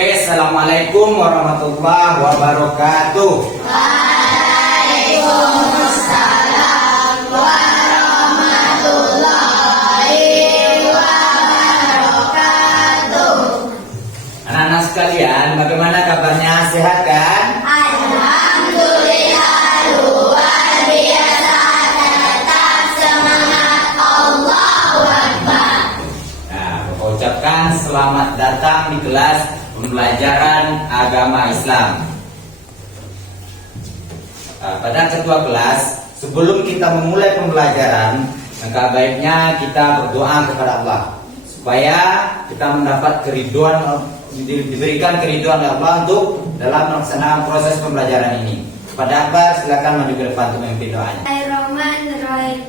Oke, assalamualaikum warahmatullahi wabarakatuh. Waalaikumsalam warahmatullahi wabarakatuh. Anak-anak sekalian, bagaimana kabarnya? Sehat kan? Alhamdulillah, luar biasa, tetap semangat. Allahu Akbar. Nah, Bapak ucapkan selamat datang di kelas pembelajaran agama Islam. Pada ketua kelas, sebelum kita memulai pembelajaran, maka baiknya kita berdoa kepada Allah supaya kita mendapat keriduan, diberikan keriduan oleh Allah untuk dalam melaksanakan proses pembelajaran ini. Pada Akbar, silakan maju ke depan untuk memimpin doanya. Bismillahirrahmanirrahim.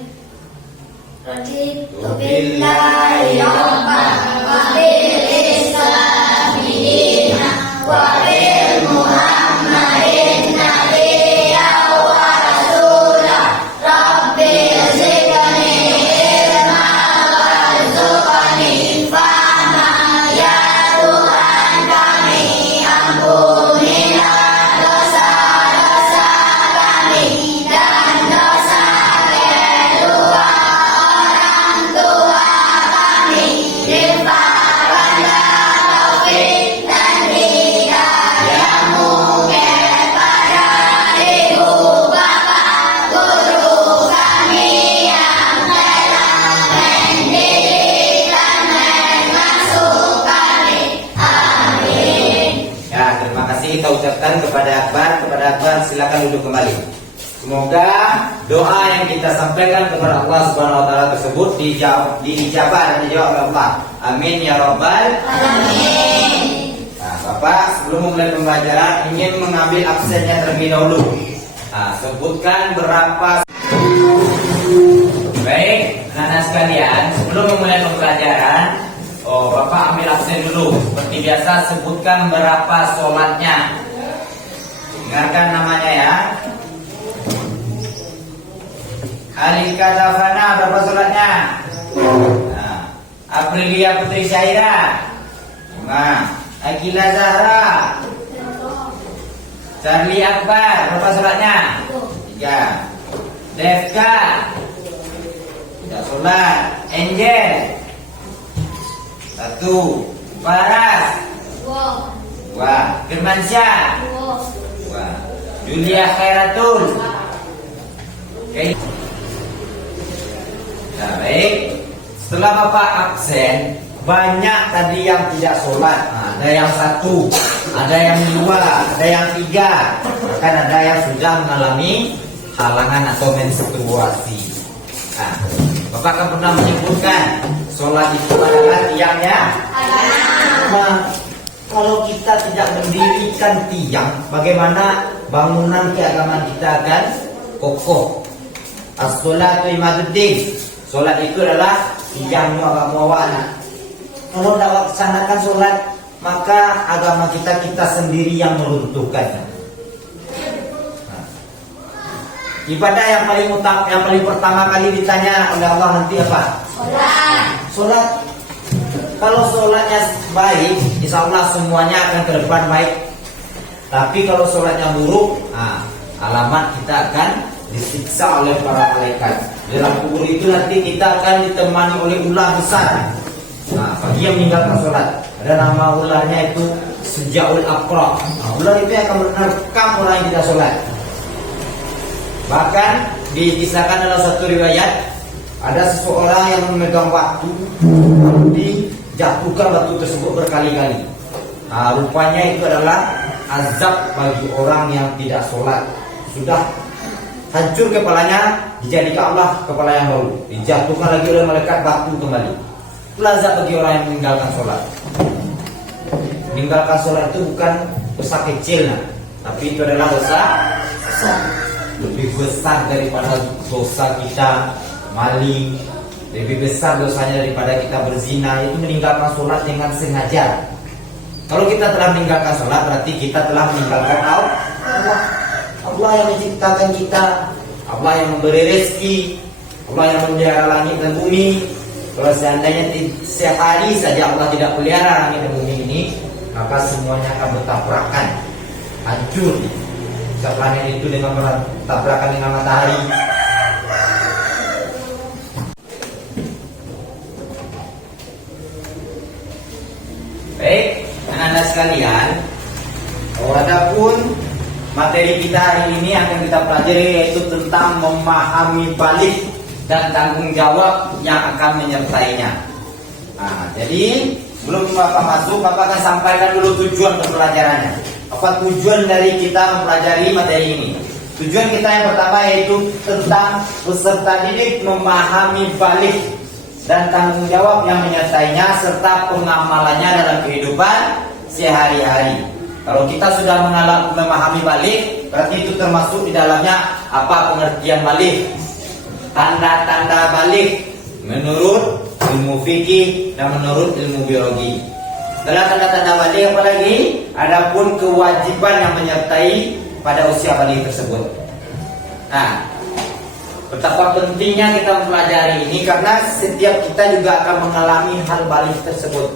Raditu billahi rabban wa bil islami dinan wa bil muhammadin nabiyyan wa rasulah. Rabbi zidni ilma warzuqni fahma. Ya Tuhan kami, ampunilah dosa-dosa kami dan dosa kedua orang tua kami. Limpahkanlah taufik dan hidayahmu kepada ibu bapak guru kami yang telah mendidik dan mengasuh kami. Amin. Ya, terima kasih kita ucapkan kepada Akbar. Kepada Akbar, silakan duduk kembali. Semoga doa yang kita sampaikan kepada Allah Subhanahu wa taala tersebut diijabah dan dijawab oleh Allah. Amin ya rabbal Amin. Nah, Bapak sebelum memulai pembelajaran ingin mengambil absennya terlebih dahulu. Nah, sebutkan berapa. Baik, anak-anak sekalian, sebelum memulai pembelajaran, Bapak ambil absen dulu. Seperti biasa, sebutkan berapa sholatnya. Dengarkan namanya ya. Alika Dafana, berapa sholatnya? Nah, Aprilia Putri Syaira 5. Akila Zahra. Charlie Akbar, berapa sholatnya? 3. Devka tidak sholat. Angel 1. Faras 2. Firmansyah 2. Julia Khairatul. Oke. Nah, baik. Setelah Bapak absen, banyak tadi yang tidak sholat. Nah, ada yang 1, ada yang 2, ada yang 3, bahkan ada yang sudah mengalami halangan atau menstruasi. Nah, Bapak akan pernah menyebutkan sholat itu adalah tiangnya. Nah, kalau kita tidak mendirikan tiang, bagaimana bangunan keagamaan kita akan kokoh? As-sholatu imaduddin. Sholat itu adalah tiangnya agama anak. Kalau tidak laksanakan sholat, maka agama kita sendiri yang meruntuhkannya. Nah, ibadah yang paling utama, yang paling pertama kali ditanya oleh Allah nanti apa? Sholat. Kalau sholatnya baik, insya Allah semuanya akan ke depan baik. Tapi kalau sholatnya buruk, alamat kita akan disiksa oleh para malaikat. Dalam kubur itu nanti kita akan ditemani oleh ular besar. Nah, bagi yang meninggalkan sholat, ada nama ularnya itu Sejaul Aqra. Nah, ular itu akan menerkam orang yang tidak sholat. Bahkan dikisahkan dalam satu riwayat, ada seseorang yang memegang batu, lalu dijatuhkan batu tersebut berkali-kali. Nah, rupanya itu adalah azab bagi orang yang tidak sholat. Sudah hancur kepalanya, dijadikan Allah kepala yang baru, dijatuhkan lagi oleh malaikat batu kembali. Itulah azab bagi orang yang meninggalkan sholat. Meninggalkan sholat itu bukan dosa kecil, tapi itu adalah dosa lebih besar daripada dosa kita maling, lebih besar dosanya daripada kita berzina. Itu meninggalkan sholat dengan sengaja. Kalau kita telah meninggalkan sholat, berarti kita telah meninggalkan Allah. Allah yang menciptakan kita, Allah yang memberi rezeki, Allah yang memelihara langit dan bumi. Kalau seandainya sehari saja Allah tidak pelihara langit dan bumi ini, maka semuanya akan bertabrakan, hancur. Planet itu dengan bertabrakan dengan matahari. Baik, anak-anak sekalian, adapun materi kita hari ini akan kita pelajari yaitu tentang memahami balik dan tanggung jawab yang akan menyertainya. Jadi sebelum Bapak masuk, Bapak akan sampaikan dulu tujuan pembelajarannya. Apa tujuan dari kita mempelajari materi ini? Tujuan kita yang pertama yaitu tentang peserta didik memahami balik dan tanggung jawab yang menyertainya serta pengamalannya dalam kehidupan sehari-hari. Kalau kita sudah memahami balik, berarti itu termasuk di dalamnya apa pengertian balik, tanda-tanda balik menurut ilmu fikih dan menurut ilmu biologi. Setelah tanda-tanda balik apalagi, adapun kewajiban yang menyertai pada usia balik tersebut. Nah, betapa pentingnya kita mempelajari ini karena setiap kita juga akan mengalami hal balik tersebut.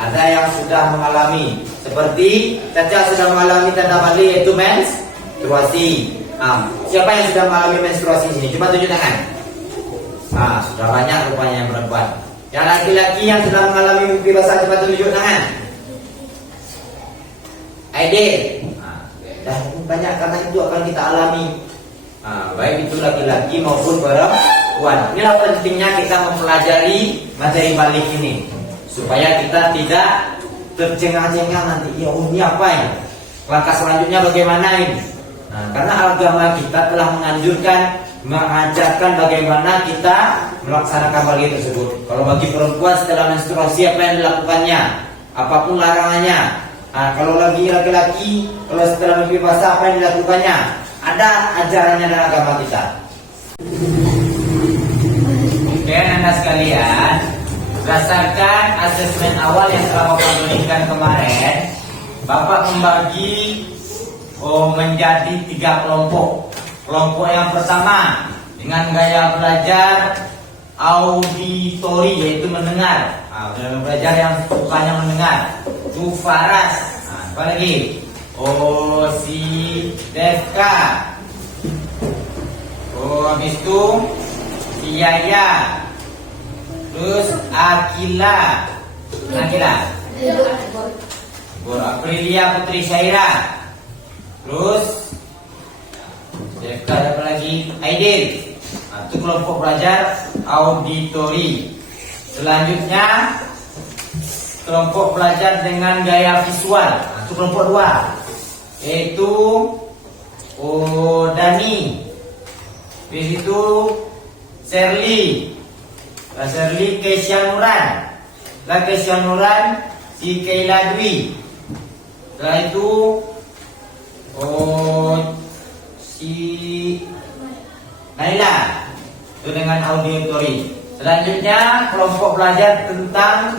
Ada yang sudah mengalami, seperti Caca sudah mengalami tanda balik yaitu menstruasi. Siapa yang sudah mengalami menstruasi ini? Coba tunjuk tangan. Sudah banyak rupanya yang perempuan. Yang laki-laki yang sudah mengalami mimpi basah, coba tunjuk tangan. Aidil. Dah banyak karena itu akan kita alami. Baik itu laki-laki maupun perempuan. Inilah pentingnya kita mempelajari materi balik ini supaya kita tidak tercengang-cengang nanti. Ya ini apa ini? Langkah selanjutnya bagaimana ini? Karena agama kita telah mengajarkan bagaimana kita melaksanakan balik tersebut. Kalau bagi perempuan setelah menstruasi apa yang dilakukannya, apapun larangannya. Kalau lagi laki-laki, kalau setelah mimpi basah apa yang dilakukannya, ada ajarannya dalam agama kita. Oke, anak sekalian, berdasarkan asesmen awal yang telah Bapak berikan kemarin, Bapak membagi menjadi 3 kelompok. Kelompok yang pertama dengan gaya belajar auditori yaitu mendengar. Belajar yang bukannya mendengar. Tu Faras. Apa lagi? Si Devka. Habis itu si Yaya. Terus Akila. Aprilia Putri Syaira. Terus Devka ada apa lagi? Aidil. Itu kelompok belajar auditori. Selanjutnya kelompok belajar dengan gaya visual. Itu kelompok 2, yaitu Dani. Di situ Shirley Kesyanuran. Kesyanuran si Keila Dwi. Setelah itu si Naila itu dengan auditori. Selanjutnya kelompok belajar tentang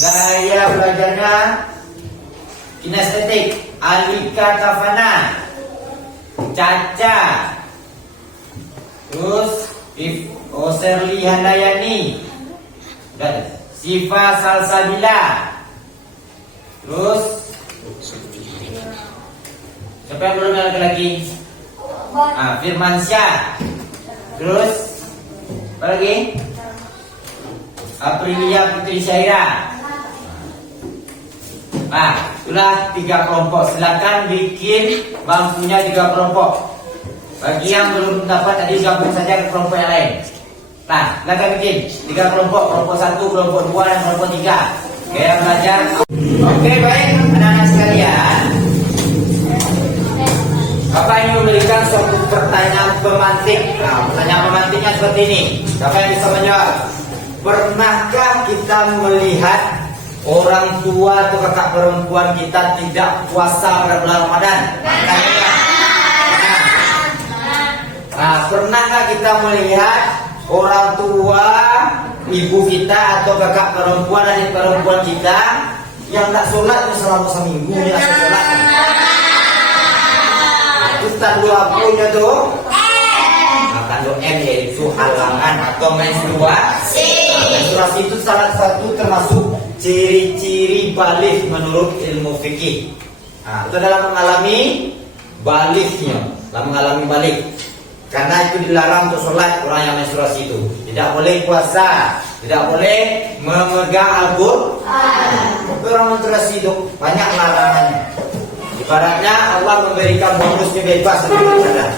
gaya belajarnya kinestetik. Alika Kafana, Caca, terus Shirley Handayani, dan Siva Salsabila, terus siapa yang belum lagi? Firmansyah. Terus apa lagi? Aprilia Putri Syaira. Itulah 3 kelompok. Silakan bikin bangkunya 3 kelompok. Bagi yang belum dapat tadi gabung saja ke kelompok yang lain. Silakan bikin 3 kelompok. Kelompok 1, kelompok 2, dan kelompok 3. Gaya belajar. Oke, baik anak-anak sekalian. Bapak ini memberikan suatu pertanyaan pemantik. Pertanyaan pemantiknya seperti ini. Siapa yang bisa menjawab? Pernahkah kita melihat orang tua atau kakak perempuan kita tidak puasa pada bulan Ramadan? Pernahkah kita melihat orang tua, ibu kita atau kakak perempuan dan adik perempuan kita yang tak sholat selama seminggu tidak sholat? Itu tanda apunya tuh. Tanda M yaitu halangan atau menstruasi. Menstruasi itu salah satu termasuk ciri-ciri balik menurut ilmu fikih. Itu dalam mengalami baliknya, dalam mengalami balik. Karena itu dilarang untuk sholat orang yang menstruasi itu. Tidak boleh puasa, tidak boleh memegang Al-Quran. Orang menstruasi itu banyak larangannya. Ibaratnya Allah memberikan bonusnya bebas untuk ibadah.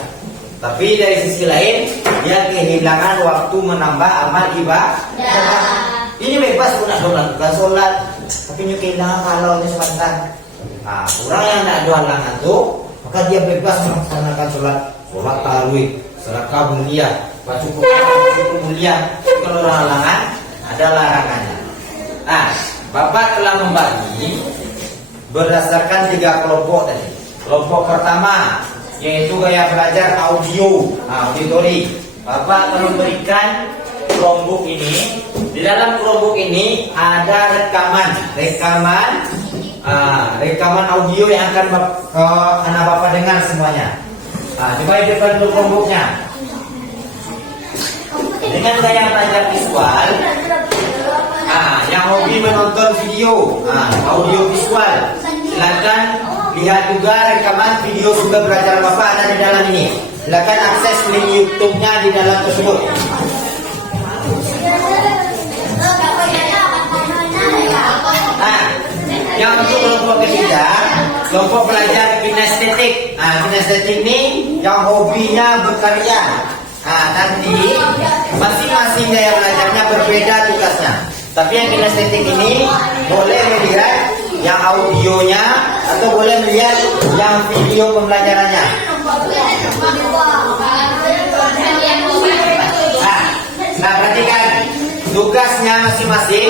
Tapi dari sisi lain dia kehilangan waktu menambah amal ibadah. Ini bebas pun nak melakukan sholat, tapi dia kehilangan pahalanya sebentar. Orang yang tidak ada halangan tu, maka dia bebas melaksanakan sholat tarawih, sedekah mulia, baca Quran mulia. Kalau orang halangan ada larangannya. Bapak telah membagi berdasarkan 3 kelompok tadi. Kelompok pertama yaitu gaya belajar audio, auditori. Bapak akan memberikan Chromebook ini. Di dalam Chromebook ini ada rekaman audio yang akan anak Bapak dengar semuanya. Coba di depan dulu Chromebooknya. Dengan gaya belajar visual, yang hobi menonton video, audio visual, silakan lihat juga rekaman video sumber belajar Bapak ada di dalam ini. Silakan akses link YouTube-nya di dalam tersebut. Yang untuk kelompok ketiga, kelompok belajar kinestetik. Kinestetik ini yang hobinya berkarya. Nanti masing-masing gaya belajarnya berbeda tugasnya. Tapi yang kinestetik ini boleh melihat yang audionya atau boleh melihat yang video pembelajarannya. Perhatikan tugasnya masing-masing.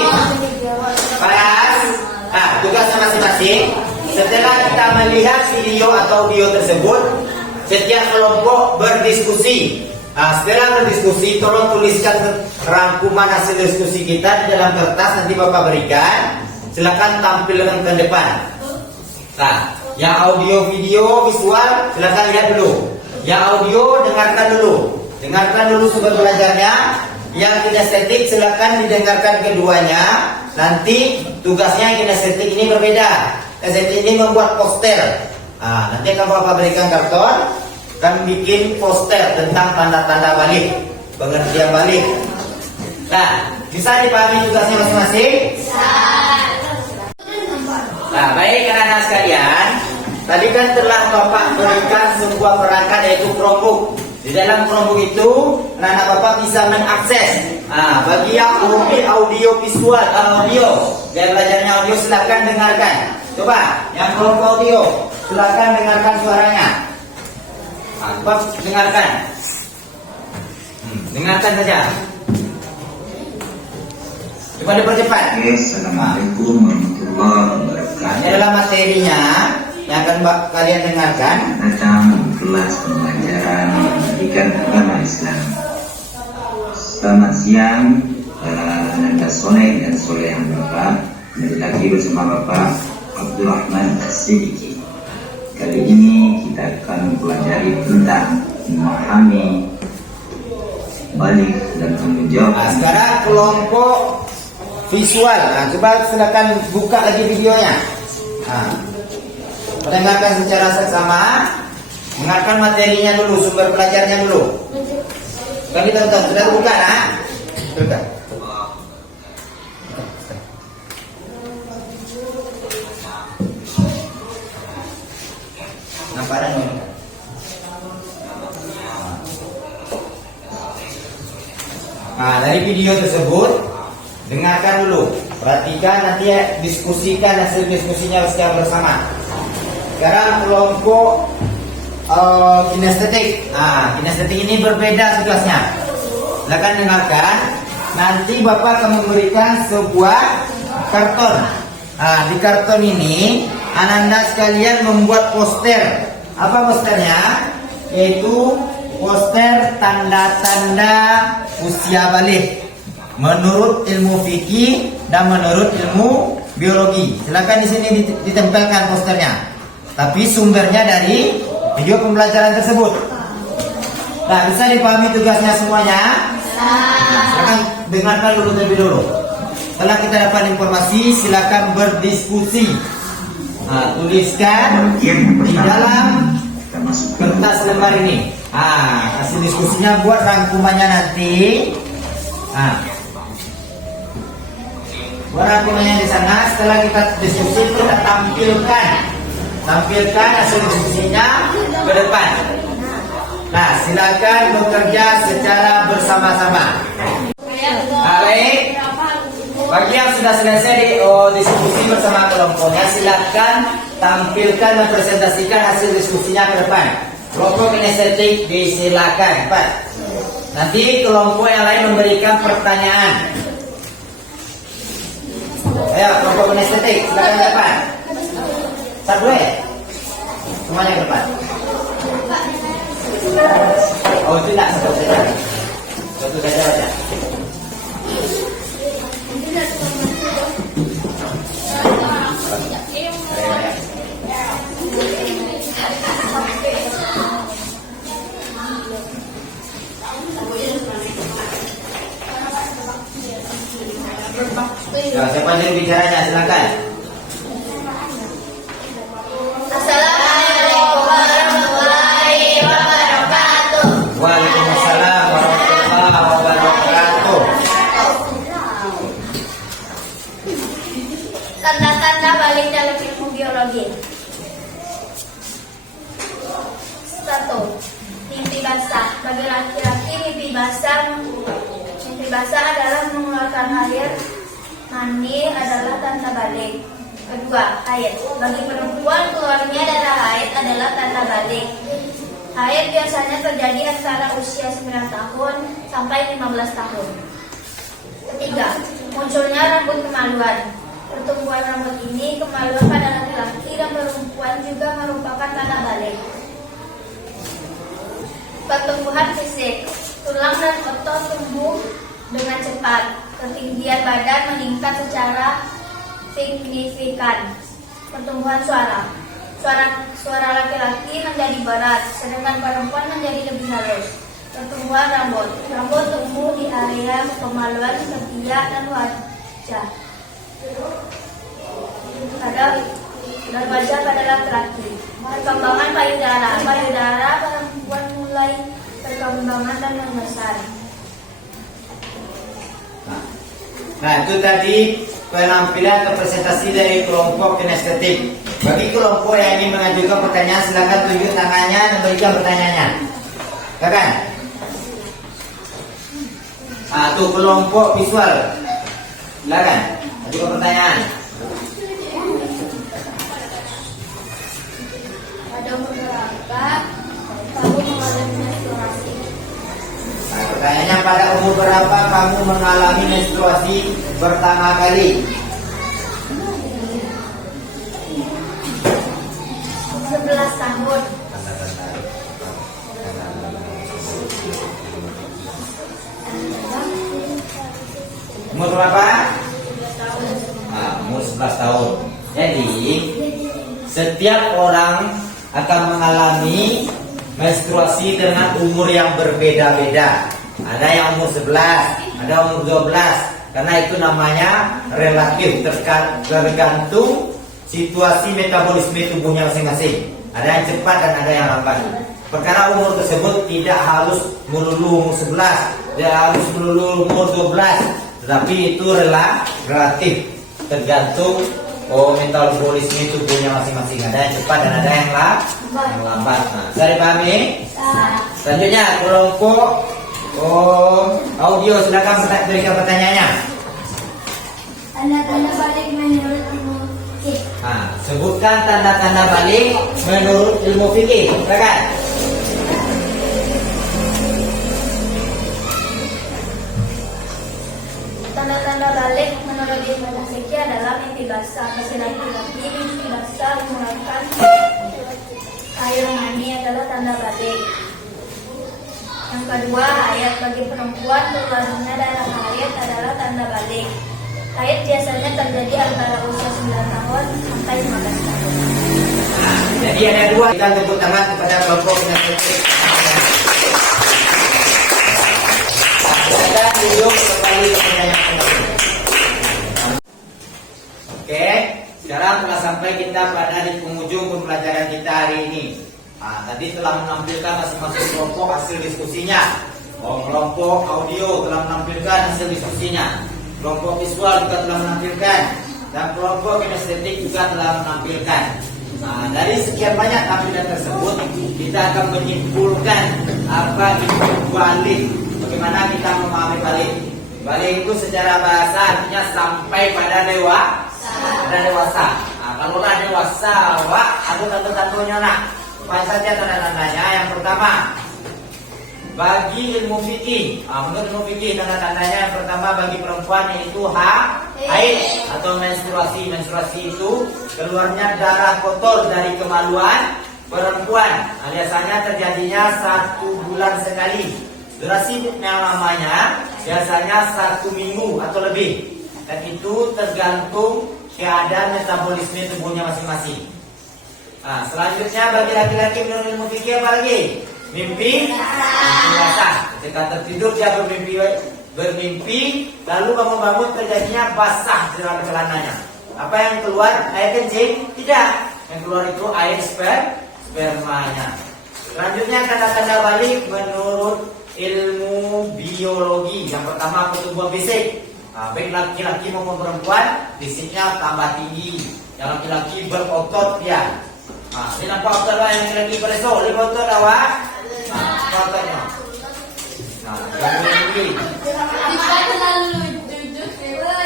Tugasnya masing-masing. Setelah kita melihat video atau audio tersebut, setiap kelompok berdiskusi. Setelah berdiskusi, tolong tuliskan rangkuman hasil diskusi kita di dalam kertas, nanti Bapak berikan. Silakan tampilkan ke depan. Yang audio, video, visual silakan lihat dulu. Yang audio dengarkan dulu. Dengarkan dulu sumber belajarnya. Yang kinestetik silakan didengarkan keduanya. Nanti tugasnya kinestetik ini berbeda. Kinestetik ini membuat poster. Nanti akan Bapak berikan karton, akan bikin poster tentang tanda-tanda balik, pengertian balik. Bisa dipahami tugasnya masing-masing? Baik anak-anak sekalian, tadi kan telah Bapak berikan sebuah perangkat yaitu Chromebook. Di dalam Chromebook itu anak-anak Bapak bisa mengakses. Bagi yang hobi audio visual, audio, gaya belajarnya audio, silakan dengarkan. Coba yang kelompok audio, silakan dengarkan suaranya. Bapak dengarkan. Dengarkan saja. Coba dipercepat. Assalamualaikum warahmatullahi wabarakatuh. Ini adalah materinya yang akan kalian dengarkan. Datang kelas pembelajaran pendidikan agama Islam. Selamat siang Nanda Soleh dan Solehan Bapak. Kembali lagi bersama Bapak Abdurrahman As-Siddiqi. Kali ini kita akan mempelajari tentang memahami balik dan tanggung jawab. Sekarang kelompok visual. Coba silakan buka lagi videonya. Dengarkan secara seksama. Dengarkan materinya dulu, sumber belajarnya dulu. Kan ditonton, sudah buka Buka. Namparan ini. Dari video tersebut dengarkan dulu, perhatikan, nanti diskusikan hasil diskusinya secara bersama. Sekarang kelompok kinestetik. Kinestetik ini berbeda tugasnya. Silakan dengarkan. Nanti Bapak akan memberikan sebuah karton. Di karton ini Anda sekalian membuat poster. Apa posternya? Yaitu poster tanda-tanda usia balik menurut ilmu fikih dan menurut ilmu biologi. Silakan di sini ditempelkan posternya. Tapi sumbernya dari video pembelajaran tersebut. Bisa dipahami tugasnya semuanya? Sekarang dengarkan dulu terlebih dulu. Setelah kita dapat informasi, silakan berdiskusi. Tuliskan di dalam kertas lembar ini. Hasil diskusinya buat rangkumannya nanti. Buat rangkumannya di sana. Setelah kita diskusi, kita tampilkan hasil diskusinya ke depan. Nah, silakan bekerja secara bersama-sama. Baik. Bagi yang sudah selesai diskusi bersama kelompoknya, silakan tampilkan dan presentasikan hasil diskusinya ke depan. Kelompok kinestetik disilakan, Pak. Nanti kelompok yang lain memberikan pertanyaan. Ayo, kelompok kinestetik, silakan ke depan. Satu ya? Semuanya ke depan. Oh, tidak, satu saja. Satu saja baca. Siapa yang bicaranya? Silakan. Assalamualaikum warahmatullahi wabarakatuh. Waalaikumsalam warahmatullahi wabarakatuh. Tanda-tanda balik dalam ilmu biologi. 1. Mimpi basah. Bagi laki-laki, mimpi basah adalah mengeluarkan air. Mani adalah tanda balik. 2. Haid. Bagi perempuan, keluarnya darah haid adalah tanda balik. Haid biasanya terjadi antara usia 9 tahun sampai 15 tahun. 3. Munculnya rambut kemaluan. Pertumbuhan rambut ini kemaluan pada laki-laki dan perempuan juga merupakan tanda balik. Pertumbuhan fisik. Tulang dan otot tumbuh dengan cepat. Ketinggian badan meningkat secara signifikan. Pertumbuhan suara. Suara laki-laki menjadi berat, sedangkan perempuan menjadi lebih halus. Pertumbuhan rambut. Rambut tumbuh di area kemaluan, ketiak, dan wajah. Dan wajah pada laki-laki. Perkembangan payudara. Payudara perempuan mulai perkembangan dan membesar. Nah, itu tadi penampilan atau presentasi dari kelompok kinestetik. Bagi kelompok yang ingin mengajukan pertanyaan, silakan tunjuk tangannya dan berikan pertanyaannya. Silakan. Tuh kelompok visual. Silakan ajukan pertanyaan. Pada umur berapa kamu mengalami menstruasi? Nah, pertanyaannya, pada umur berapa kamu mengalami menstruasi pertama kali? 11 tahun. Umur berapa? Umur 11 tahun. Jadi setiap orang akan mengalami menstruasi dengan umur yang berbeda-beda. Ada yang umur 11, ada umur 12. Karena itu namanya relatif, tergantung situasi metabolisme tubuhnya masing-masing. Ada yang cepat dan ada yang lambat. Perkara umur tersebut tidak harus melulu umur 11, tidak harus melulu umur 12, tetapi itu relatif, tergantung metabolisme tubuhnya masing-masing. Ada yang cepat dan ada yang lambat. Nah, bisa dipahami? Selanjutnya kelompok audio, silakan berikan pertanyaannya. Tanda-tanda balik menurut ilmu fikih. Sebutkan tanda-tanda balik menurut ilmu fikih. Silakan. Tanda-tanda balik menurut ilmu fikih adalah mimpi basah. Bagi laki-laki, mimpi basah mengeluarkan air mani adalah tanda balik. Yang kedua, haid. Bagi perempuan, keluarnya darah haid adalah tanda balik. Haid biasanya terjadi antara usia 9 tahun sampai 15 tahun. Jadi ada dua, kita tepuk tangan kepada kelompok yang Tadi telah menampilkan masing-masing kelompok hasil diskusinya. Kelompok audio telah menampilkan hasil diskusinya. Kelompok visual juga telah menampilkan. Dan kelompok kinestetik juga telah menampilkan. Dari sekian banyak tampilan tersebut, kita akan menyimpulkan apa itu balik. Bagaimana kita memahami balik? Balik itu secara bahasa artinya sampai pada dewasa. Kalau lah dewasa, ada tanda-tandanya nak. Apa saja tanda-tandanya? Yang pertama, bagi ilmu fikih, menurut ilmu fikih tanda-tandanya yang pertama bagi perempuan yaitu haid atau menstruasi. Menstruasi itu keluarnya darah kotor dari kemaluan perempuan. Biasanya terjadinya 1 bulan sekali. Durasi yang lamanya biasanya 1 minggu atau lebih. Dan itu tergantung keadaan metabolisme tubuhnya masing-masing. Selanjutnya bagi laki-laki menurut ilmu fikih apa lagi? Mimpi basah. Ketika tertidur dia bermimpi lalu bangun-bangun terjadinya basah di dalam celananya. Apa yang keluar? Air kencing? Tidak. Yang keluar itu air spermanya. Selanjutnya tanda-tanda balik menurut ilmu biologi. Yang pertama pertumbuhan fisik. Baik laki-laki maupun perempuan fisiknya tambah tinggi. Yang laki-laki berotot dia. Ini nampak otot lah yang laki-laki beresok. Ini otot awak. Ototnya. Yang ini.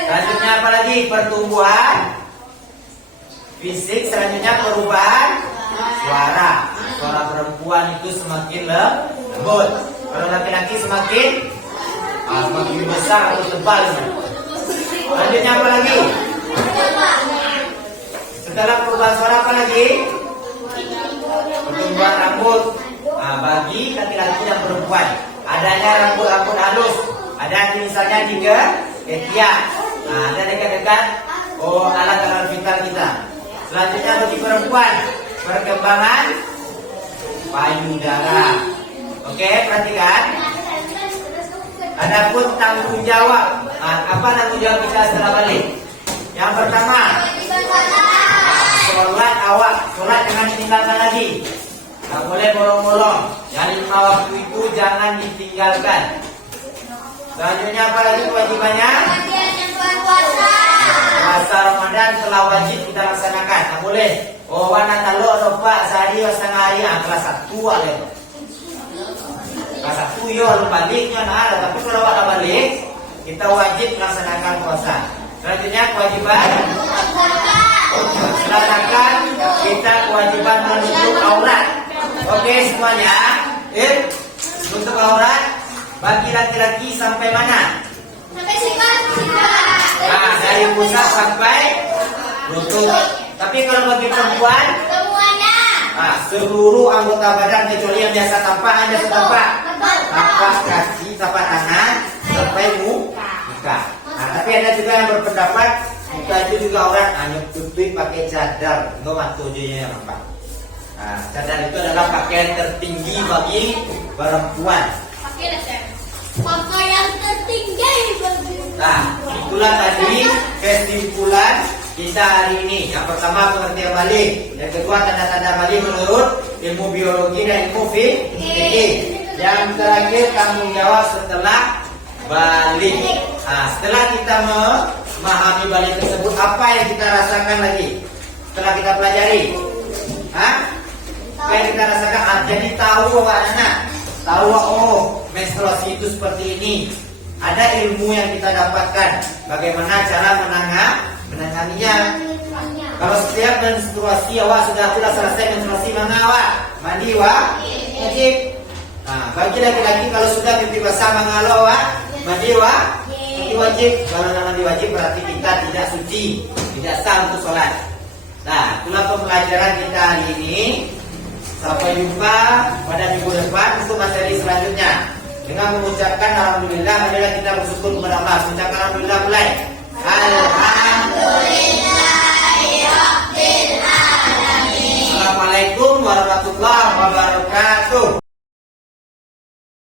Selanjutnya apa lagi? Pertumbuhan fisik. Selanjutnya perubahan suara. Suara perempuan itu semakin lembut. Kalau laki-laki semakin besar atau tebal. Selanjutnya apa lagi? Setelah perubahan suara apa lagi? Pertumbuhan rambut. Bagi laki-laki dan perempuan adanya rambut-rambut halus. Ada misalnya di ketiak. Ada dekat-dekat alat-alat vital kita. Selanjutnya bagi perempuan perkembangan payudara. Oke, perhatikan. Adapun tanggung jawab. Apa tanggung jawab kita setelah balik? Yang pertama, sholat jangan ditinggalkan lagi. Tak boleh bolong-bolong. Yang 5 waktu itu jangan ditinggalkan. Selanjutnya apa lagi kewajibannya? Puasa Ramadan telah wajib kita laksanakan. Tak boleh. Wana talo ropa sehari setengah hari. Kelas 1 alih. Kelas 1 yo baliknya ada. Tapi kalau ada balik, kita wajib melaksanakan puasa. Selanjutnya kewajiban melaksanakan kita kewajiban menutup aurat. Oke semuanya. Untuk aurat bagi laki-laki sampai mana? Sampai sifat. Dari pusat sampai lutut. Tapi kalau bagi perempuan Semuanya. Seluruh anggota badan kecuali yang biasa tampak hanya setampak. Tapak kaki, tapak tangan sampai muka. Tapi ada juga yang berpendapat muka itu juga aurat, hanya tutup pakai cadar. Enggak mantunya yang nampak. Cadar itu adalah pakaian tertinggi bagi perempuan. Pakaian tertinggi bagi. Itulah tadi kesimpulan kita hari ini. Yang pertama pengertian balik, yang kedua tanda-tanda balik menurut ilmu biologi dan ilmu fikih. Yang terakhir tanggung jawab setelah balik. Setelah kita memahami balik tersebut, apa yang kita rasakan lagi? Setelah kita pelajari, apa yang kita rasakan? Jadi tahu anak, tahu menstruasi itu seperti ini. Ada ilmu yang kita dapatkan, bagaimana cara menanganinya. Kalau setiap menstruasi awak sudah selesai menstruasi, mana awak mandi wajib. Bagi laki-laki kalau sudah pipi basah mengalo mandi wajib. Kalau mandi wajib berarti kita tidak suci, tidak sah untuk sholat. Itulah pembelajaran kita hari ini. Sampai jumpa pada minggu depan untuk materi selanjutnya. Dengan mengucapkan alhamdulillah, marilah kita bersyukur kepada Allah. Mengucapkan alhamdulillah mulai. Alhamdulillahirabbil alamin. Assalamualaikum warahmatullahi wabarakatuh.